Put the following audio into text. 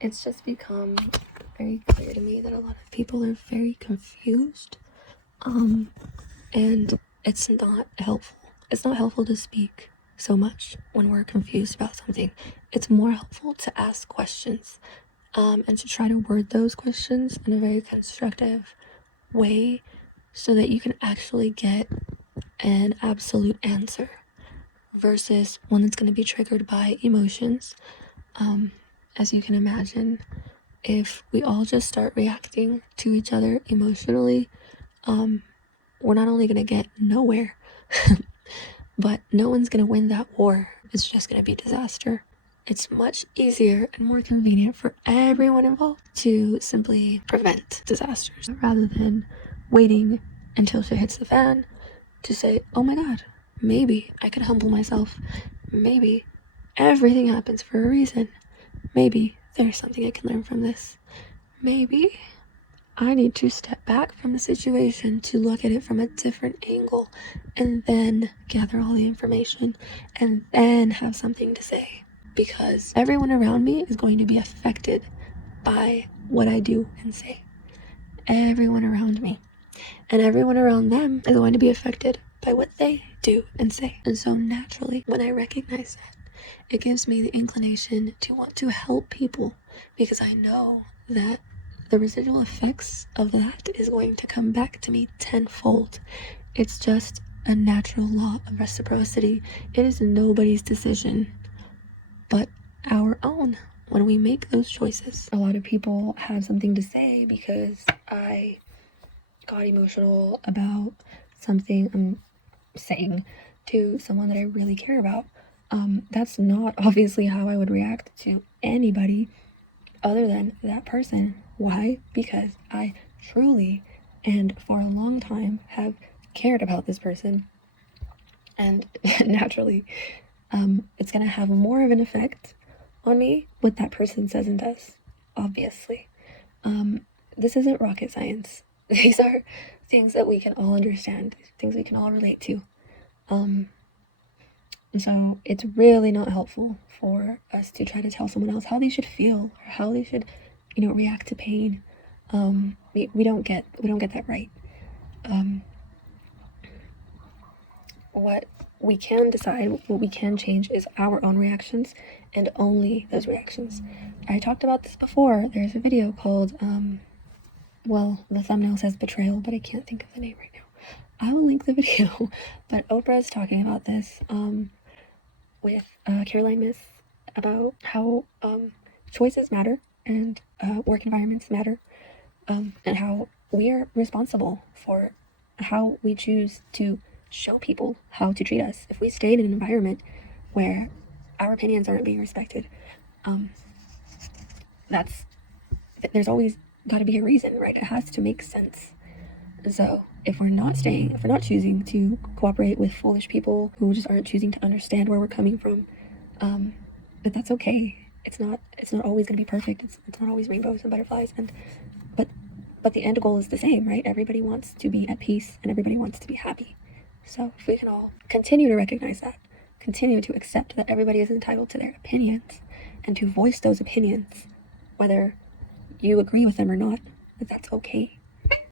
it's just become very clear to me that a lot of people are very confused. And it's not helpful. It's not helpful to speak so much when we're confused about something. It's more helpful to ask questions, and to try to word those questions in a very constructive way so that you can actually get an absolute answer versus one that's going to be triggered by emotions. As you can imagine, if we all just start reacting to each other emotionally, we're not only going to get nowhere, but no one's going to win that war. It's just going to be disaster. It's much easier and more convenient for everyone involved to simply prevent disasters rather than waiting until shit hits the fan to say, oh my god, maybe I could humble myself. Maybe everything happens for a reason. Maybe there's something I can learn from this. Maybe I need to step back from the situation to look at it from a different angle and then gather all the information and then have something to say. Because everyone around me is going to be affected by what I do and say. Everyone around me. And everyone around them is going to be affected by what they do and say. And so naturally, when I recognize that, it gives me the inclination to want to help people because I know that the residual effects of that is going to come back to me tenfold. It's just a natural law of reciprocity. It is nobody's decision but our own when we make those choices. A lot of people have something to say because I got emotional about something I'm saying to someone that I really care about. That's not obviously how I would react to anybody other than that person. Why? Because I truly and for a long time have cared about this person, and naturally it's gonna have more of an effect on me what that person says and does, obviously. This isn't rocket science. These are things that we can all understand, things we can all relate to. So it's really not helpful for us to try to tell someone else how they should feel or how they should, react to pain. We don't get that right. What we can decide, what we can change is our own reactions and only those reactions. I talked about this before. There's a video called, the thumbnail says betrayal, but I can't think of the name right now. I will link the video, but Oprah's talking about this, with Caroline Myss about how choices matter and work environments matter, and how we are responsible for how we choose to show people how to treat us. If we stay in an environment where our opinions aren't being respected, there's always got to be a reason, right? It has to make sense. So if we're not choosing to cooperate with foolish people who just aren't choosing to understand where we're coming from, but that's okay. It's not always going to be perfect. It's not always rainbows and butterflies, but the end goal is the same, right? Everybody wants to be at peace and everybody wants to be happy. So if we can all continue to recognize that, continue to accept that everybody is entitled to their opinions and to voice those opinions, whether you agree with them or not, that's okay.